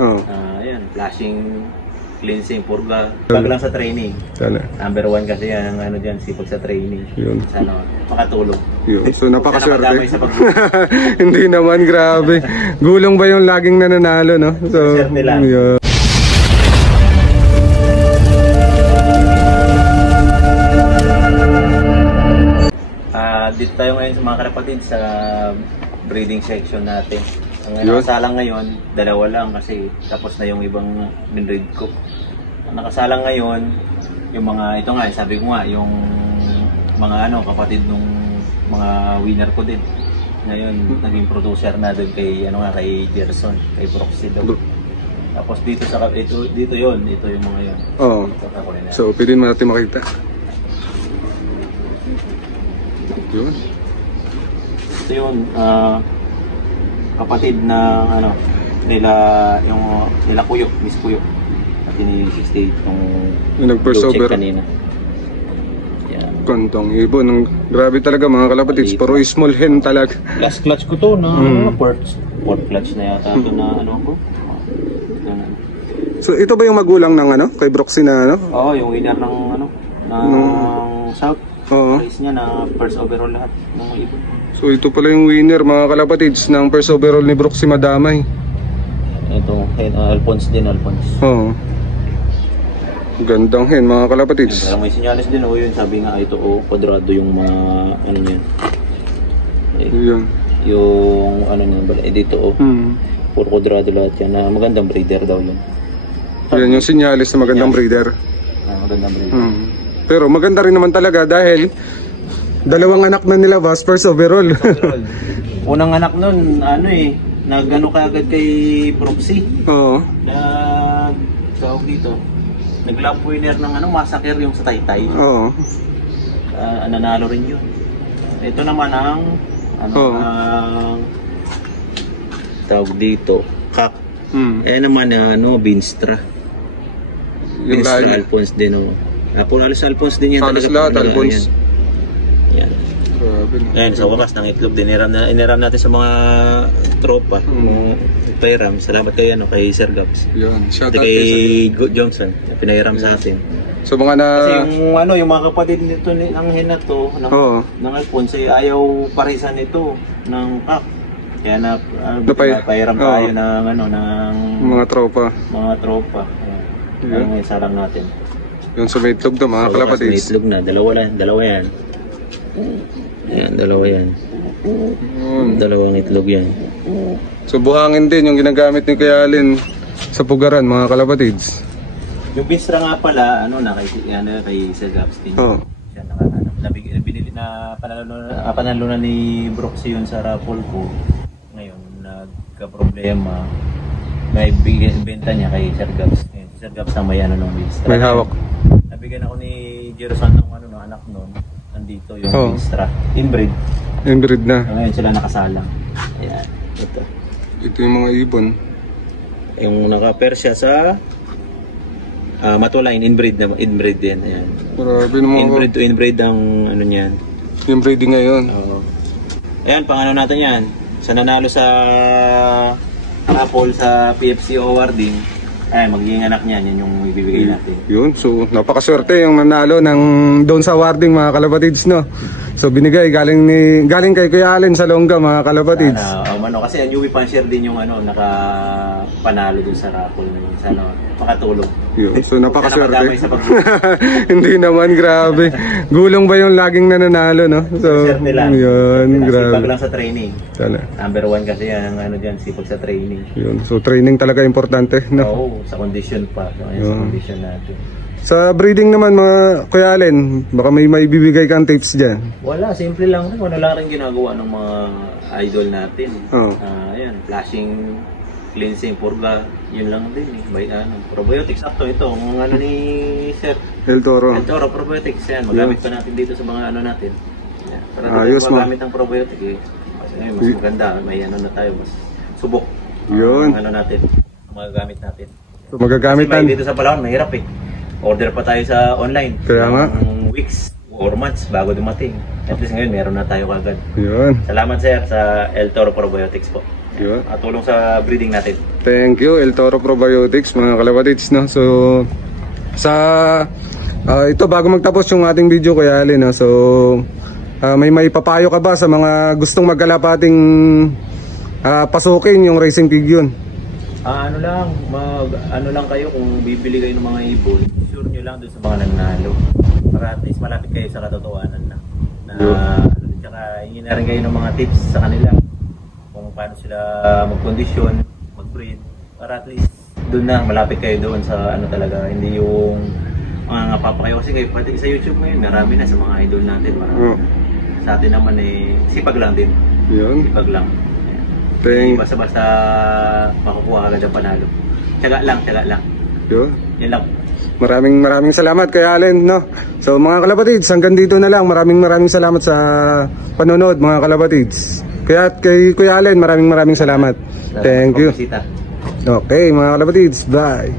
Ayan, flashing, cleansing, purga. Pag lang sa training. Number 1 kasi yan, ang ano dyan, sipag sa training. Yun. Sana makatulong. Yun. So napakaswerte. Sa Hindi naman, grabe. Gulong ba yung laging nananalo, no? So, swerte lang. Yun. Dito tayo ngayon sa mga kapatid sa breeding section natin. Ang nakasalang ngayon, dalawa lang kasi tapos na yung ibang binread ko. Ang nakasalang ngayon, yung mga, ito nga, sabi ko nga, yung mga kapatid nung mga winner ko din. Ngayon, naging producer na doon kay, kay Gerson, kay Broxy daw. Tapos dito sa, ito yung mga yun. Oo. So, pwede mo natin makita. Yun. Ito yun, kapatid na nila Kuyo, Miss Kuyo. At ni 68 yung nag-first over kanina. Yan. Kantong ibon. Grabe talaga mga kalapatids. Puro small hen talaga. Last clutch ko to na fourth clutch na yata ito na ko. So ito ba yung magulang ng kay Broxy na Oo, yung winner ng ng South. Oo. Price niya na first overall lahat ng mga ibon. So ito pala yung winner mga kalapatids ng first overall ni Broxy Madamay. Ito, Alphonse. Oo. Gandang hen mga kalapatids. Pero may sinyalis din yun. Sabi nga ito kwadrado yung mga niyan. Yun. Yung niya dito puro kwadrado lahat yan. Magandang breeder daw yun. Yan yung sinyalis na magandang breeder. Magandang breeder. Pero maganda rin naman talaga dahil dalawang anak na nilabas first overall. Unang anak nun, nag-ano kaagad kay Broxy. Oo. Tawag dito. Nag-lap winner ng massacre yung sa Taytay. Oo. Nanalo rin yun. Ito naman ang tawag dito, Kak. Naman Binstra. Binstra Alphonse din Halos Alphonse din yan. Halos lahat Alphonse. Yan. Ayan, sa wakas ng itlog din. Iniram natin sa mga tropa. Pairam. Salamat kay Sir Gabs. Yun. Shout out kay Johnson. Pinahiram sa atin. So mga kasi yung mga kapatid nito ng hen na to ng Alphonse ayaw parisan nito ng Kak. Kaya pahiram tayo ng mga tropa. Ayan, salang natin. Yung sa may itlog to mga kalapatids. May itlog na, dalawa yan. Ayan, dalawa yan. Dalawang itlog yan. So buhangin din yung ginagamit ni Kuya Allen sa pugaran mga kalapatids. Yung Binstra nga pala, kay Sir Gabstin. Siya binili na panalunan ni Broxy yun sa raffle ko. Ngayon, nagka-problema. May benta niya kay Sir Gabs. Sir Gabs na may nung Binstra. May hawak. Nabigyan ako ni Gerson ng anak nun. Nandito yung Binstra. Inbreed. Inbreed na. Ngayon sila nakasalang. Ayan, ito. Ito yung mga ibon. Yung naka-Persia sa Matulain, inbreed din. Ayan. Grabe naman. Inbreed to inbreed ang niyan. Inbreeding ngayon. Oo. Ayan, pang natin yan. Sa nanalo sa raffle sa PFC awarding. Ay, magiging anak niyan, yun yung ibibigay natin. Yun, so napakaswerte yung nanalo ng doon sa awarding mga kalapatids, no? So binigay galing kay Kuya Allen sa Longga mga kalapatids. Kasi ang UV Puncher din yung nakapanalo dun sa raffle na yun. Sana makatulong. Yun, so napakaswerte. Hindi naman, grabe. Gulong ba yung laging nananalo, no? So, swerte lang. Yun, grabe. Sipag lang sa training. Number 1 kasi yan, dyan, sipag sa training. Yun, so training talaga importante, no? Oo, sa condition pa. Sa condition natin. Sa breeding naman mga Kuya Allen, baka may bibigay kang tips dyan? Wala, simple lang. Wala lang rin ginagawa ng mga idol natin. Ayan, flashing, cleansing, purga, yun lang din. Probiotics, ito, ang ni Sir El Toro. Probiotics, yan. Magamit pa natin dito sa mga natin. Yan. Para dito magamit ng probiotic Kasi mas maganda, may na tayo, mas subok. Yun. Natin, magagamit natin. So magagamit natin. Dito sa Palawan, mahirap Order pa tayo sa online. Kaya nga. Weeks or months bago dumating. At least ngayon meron na tayo kagad. Yun. Salamat sir sa El Toro Probiotics po. Yun. At tulong sa breeding natin. Thank you, El Toro Probiotics, mga kalapatids, no? So, sa ito, bago magtapos yung ating video, Kuya Allen, no? So, may maipapayo ka ba sa mga gustong magkalapating pasukin yung racing pig yun? Ano lang kayo kung bibili kayo ng mga ibon, sure nyo lang doon sa mga nanalo. Para at least malapit kayo sa katotohanan na. Tsaka hingin na rin kayo ng mga tips sa kanila. Kung paano sila magkondisyon, mag-breed. Para at least doon na, malapit kayo doon sa ano talaga. Hindi yung mga napapakayo. Kasi kayo pati sa YouTube ngayon, marami na sa mga idol natin. Sa atin naman sipag lang din. Yun. Sipag lang. Basta-basta makukuha agad ang panalo. Tiyaga lang. Yan lang. Maraming salamat Kuya Allen, no? So mga kalapatids, hanggang dito na lang. Maraming salamat sa panonood, mga kalapatids. Kaya kay Kuya Allen, maraming salamat. Thank you. Okay mga kalapatids, bye.